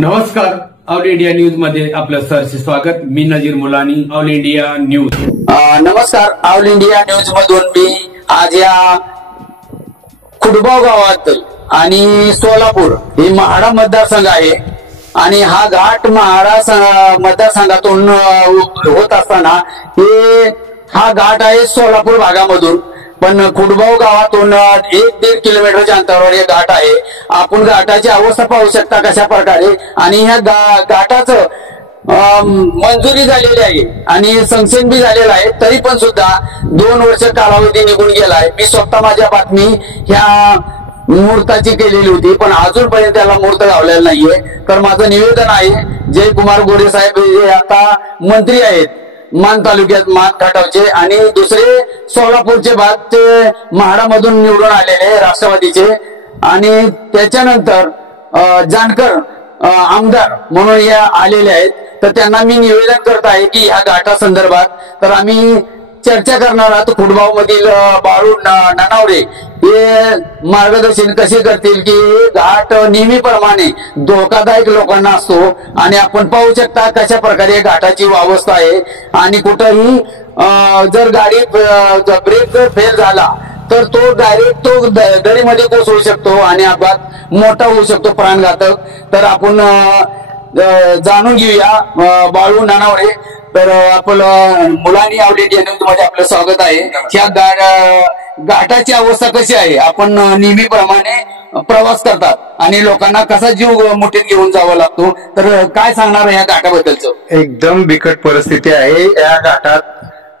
नमस्कार, all India news मध्ये आपलं सहर्ष स्वागत. मी नजीर मुलानी, ऑल इंडिया न्यूज. नमस्कार, ऑल इंडिया न्यूज मधून मी आज या खुडबाव गावात आणि सोलापूर ही म्हाडा मतदारसंघ आहे आणि हा घाट म्हाडा मतदारसंघातून होत असताना हा घाट आहे सोलापूर भागामधून, पण खुडबाव गावातून 1-1.5 किलोमीटरच्या अंतरावर हे घाट आहे. आपण घाटाची अवस्था पाहू शकता कशा प्रकारे, आणि ह्या घाटाचं मंजुरी झालेली आहे आणि सँक्शन बी झालेलं आहे. तरी पण सुद्धा 2 वर्ष कालावधी निघून गेलाय. मी स्वतः माझ्या बातमी ह्या मुहूर्ताची केलेली होती, पण अजूनपर्यंत त्याला मुहूर्त गावलेला नाहीये. तर माझं निवेदन आहे, जयकुमार गोरे साहेब हे आता मंत्री आहेत मान तालुक्यात, मान खटावचे, आणि दुसरे सोलापूरचे बाद ते म्हाडामधून निवडून आलेले राष्ट्रवादीचे, आणि त्याच्यानंतर जानकर आमदार म्हणून हे आलेले आहेत. तर त्यांना मी निवेदन करत आहे की ह्या घाटा संदर्भात तर आम्ही चर्चा करणार आहोत. खुडबाव मधील बाळू ननावरे हे मार्गदर्शन कसे करतील की घाट नेहमीप्रमाणे धोकादायक लोकांना असतो, आणि आपण पाहू शकता कशा प्रकारे घाटाची अवस्था आहे. आणि कुठंही जर गाडी ब्रेक जर फेल झाला तर तो डायरेक्ट तो दरीमध्ये कोसळू शकतो आणि अपघात मोठा होऊ शकतो, प्राणघातक. तर आपण जाणून घेऊया बाळू ननावरे. तर आपलं मुलांनी ऑल इंडिया न्यूज मध्ये आपलं स्वागत आहे. ह्या घाटाची अवस्था कशी आहे? आपण नेहमीप्रमाणे प्रवास करतात आणि लोकांना कसा जीव मुठीत घेऊन जावा लागतो, तर काय सांगणार या घाटाबद्दलचं? एकदम बिकट परिस्थिती आहे. या घाटात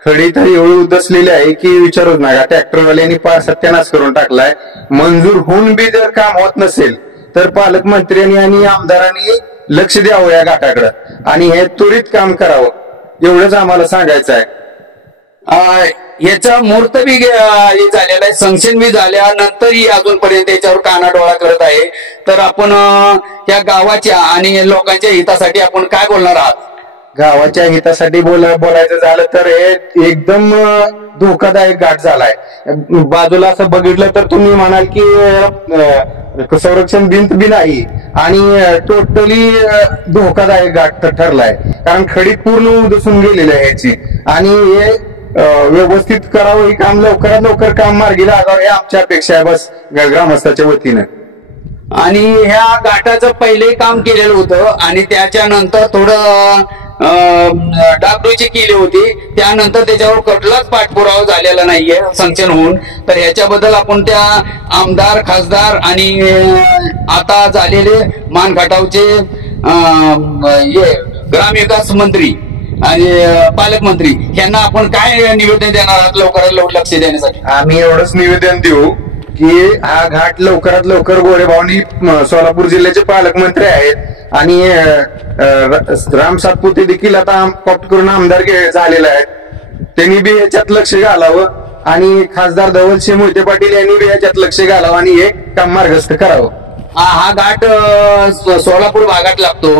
खडी तर एवढी उदसलेली आहे की विचारूच नका. ट्रॅक्टरवाल्यांनी फार सत्यानाश करून टाकलाय. मंजूर होऊन बी जर काम होत नसेल तर पालकमंत्र्यांनी आणि आमदारांनी लक्ष द्यावं या घाटाकडे आणि हे त्वरित काम करावं, एवढंच आम्हाला सांगायचं आहे. याचा मुहूर्त बी झालेला आहे, सँक्शन बी झाल्यानंतरही अजूनपर्यंत याच्यावर कानाडोळा करत आहे. तर आपण या गावाच्या आणि लोकांच्या हितासाठी आपण काय बोलणार आहात? गावाच्या हितासाठी बोलायचं झालं तर हे एकदम धोकादायक घाट झालाय. बाजूला असं बघितलं तर तुम्ही म्हणाल की संरक्षण भिंत बी नाही आणि टोटली धोकादायक घाट ठरलाय, कारण खडी पूर्ण उदसून गेलेली आहे याची. आणि हे व्यवस्थित करावं, हे काम लवकरात लवकर काम मार्गी लागावं, हे आमच्या अपेक्षा आहे बस ग्रामस्थाच्या वतीनं. आणि ह्या घाटाचं पहिले काम केलेलं होतं आणि त्याच्यानंतर थोडं डागडुजी केली होती, त्यानंतर त्याच्यावर कुठलाच पाठपुरावा झालेला नाहीये सँक्शन होऊन. तर ह्याच्याबद्दल आपण त्या आमदार, खासदार आणि आता झालेले मान खटावचे ग्रामविकास मंत्री आणि पालकमंत्री यांना आपण काय निवेदन देणार आहात लवकरात लवकर लक्ष देण्यासाठी? आम्ही एवढंच निवेदन देऊ की हा घाट लवकरात लवकर गोरेभावनी सोलापूर जिल्ह्याचे पालकमंत्री आहेत आणि राम सातपुते देखील आता पट करून आमदार झालेला आहे. त्यांनी बी याच्यात लक्ष घालावं आणि खासदार धवलसिंह मोहिते पाटील यांनी बी याच्यात लक्ष घालावं आणि हे काम मार्गस्थ करावं. हा घाट सोलापूर भागात लागतो.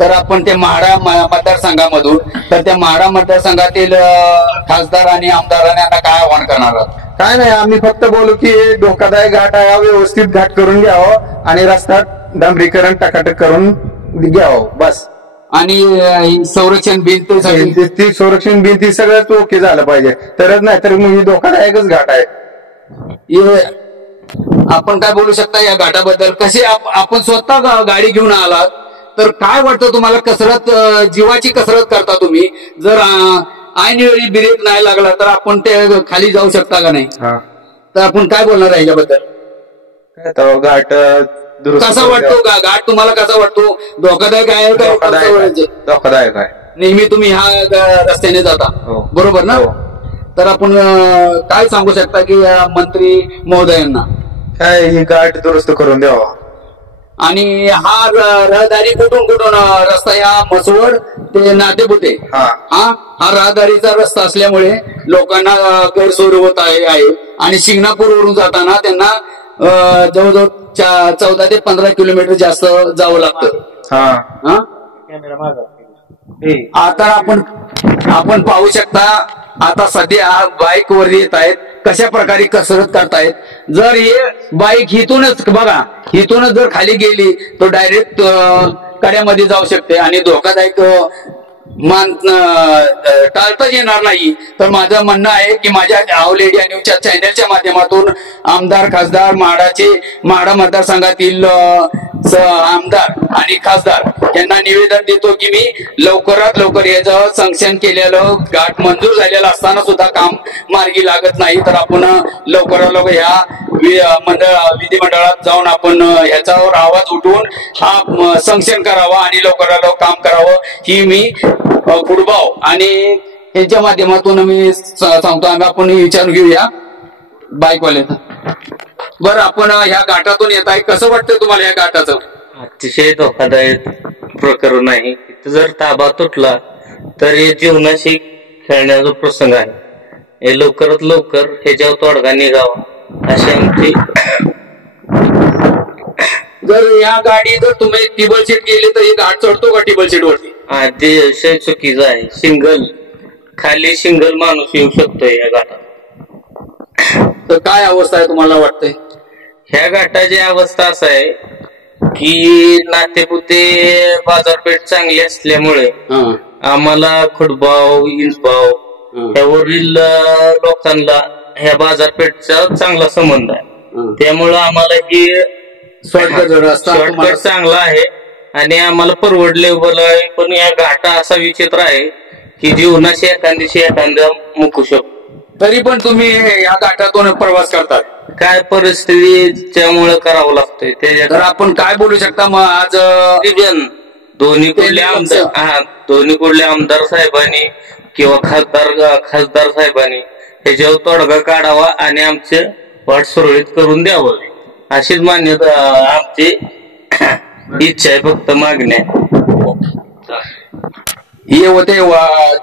तर आपण ते म्हाडा मतदारसंघामधून, तर त्या म्हाडा मतदारसंघातील खासदार आणि आमदारांना काय आवाहन करणार आहात? काय नाही, आम्ही फक्त बोलू की धोकादायक घाट आहे, व्यवस्थित घाट करून घ्यावं आणि रस्ता डांबरीकरण टकाटक करून घ्यावं बस. आणि संरक्षण भिंत, ती संरक्षण भिंत सगळंच ओके झालं पाहिजे, तरच नाही तर मग धोकादायकच घाट आहे. आपण काय बोलू शकता या घाटाबद्दल? कसे आपण स्वतः गाडी घेऊन आलात, तर काय वाटतं तुम्हाला? कसरत, जीवाची कसरत करता तुम्ही. जर ऐनवेळी ब्रेक नाही लागला तर आपण ते खाली जाऊ शकता का नाही? तर आपण काय बोलणार आहे याच्याबद्दल? घाट कसा वाटतो घाट तुम्हाला? कसा वाटतो? धोकादायक आहे का? धोकादायक आहे. नेहमी तुम्ही ह्या रस्त्याने जाता, बरोबर ना? तर आपण काय सांगू शकता की मंत्री महोदयांना काय ही घाट दुरुस्त करून द्यावा? आणि हा रहदारी कुठून कुठून रस्ता, या मसवड ते नातेपुते हा रहदारीचा रस्ता असल्यामुळे लोकांना गैरसोय होत आहे. आणि शिंगणापूरवरून जाताना त्यांना जवळजवळ 14 ते 15 किलोमीटर जास्त जावं लागतं. आता आपण पाहू शकता, आता सध्या बाईक वर येत आहेत, कशा प्रकारे कसरत करतायत. जर हे बाईक इथूनच बघा, इथूनच जर खाली गेली तर डायरेक्ट कड्यामध्ये जाऊ शकते आणि धोकादायक टाळताच येणार नाही. तर माझं म्हणणं आहे की माझ्या ऑल इंडिया न्यूजच्या चॅनलच्या माध्यमातून आमदार खासदार म्हाडा मतदारसंघातील आमदार आणि खासदार यांना निवेदन देतो की मी लवकरात लवकर याचं सँक्शन केलेलं घाट मंजूर झालेलं असताना सुद्धा काम मार्गी लागत नाही. तर आपण लवकरात लवकर ह्या विधिमंडळात जाऊन आपण ह्याच्यावर आवाज उठवून हा सँक्शन करावा आणि लवकरात लवकर काम करावं ही मी फुटबाव आणि यांच्या माध्यमातून मी सांगतो. आम्ही आपण विचारून घेऊया बाईकवाले. बरं, आपण ह्या घाटातून येत आहे, कसं वाटतं तुम्हाला या घाटाचं? अतिशय धोकादायक प्रकरण आहे. जर ताबा तुटला तर हे जीवनाशी खेळण्याचा प्रसंग आहे. हे लवकरात लवकर ह्याच्यावर तोडगा निघावा अशी आमची. जर या गाडी जर तुम्ही टेबल सीट गेली तर हे घाट चढतो का टेबल सीट वरती? अतिशय चुकीचं आहे. खाली सिंगल माणूस येऊ शकतो या घाटात. तर काय अवस्था आहे तुम्हाला वाटतंय? ह्या घाटाची अवस्था असं आहे की नातेपुते बाजारपेठ चांगली असल्यामुळे आम्हाला खुडबाव इंचबाव यावरील लोकांना ह्या बाजारपेठचा चांगला संबंध आहे. त्यामुळं आम्हाला ही शॉर्टकट चांगला आहे आणि आम्हाला परवडलेबल आहे. पण या घाटा असा विचित्र आहे की जीवनाशी एखादा मुकू शकतो. तरी पण तुम्ही या घाटातून प्रवास करतात, काय परिस्थितीच्यामुळे करावं लागतंय त्याच्यात आपण काय बोलू शकता? मग आज दोन्ही कुठल्या आमदार साहेबांनी किंवा खासदार साहेबांनी ह्याच्यावर तोडगा काढावा आणि आमचे वाट सुरळीत करून द्यावं अशीच मान्यता आमची इच्छा आहे. फक्त मागण्या हे होते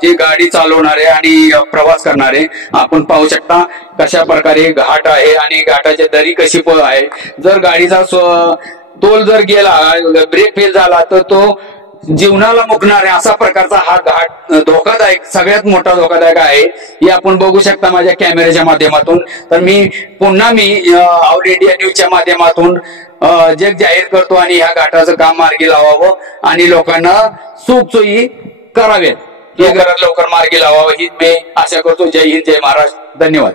जे गाडी चालवणारे आणि प्रवास करणारे. आपण पाहू शकता कशा प्रकारे घाट आहे आणि घाटाची दरी कशी आहे. जर गाडीचा तोल जर गेला, ब्रेक फेल झाला तर तो जीवनाला मुकणार आहे असा प्रकारचा हा घाट धोकादायक, सगळ्यात मोठा धोकादायक आहे. हे आपण बघू शकता माझ्या कॅमेऱ्याच्या माध्यमातून. तर मी पुन्हा ऑल इंडिया न्यूजच्या माध्यमातून जग जाहीर करतो आणि ह्या घाटाचं काम मार्गी लावावं आणि लोकांना सुखसोयी करावेत. हे घरात लवकर मार्गी लावावं ही मी आशा करतो. जय हिंद, जय महाराष्ट्र, धन्यवाद.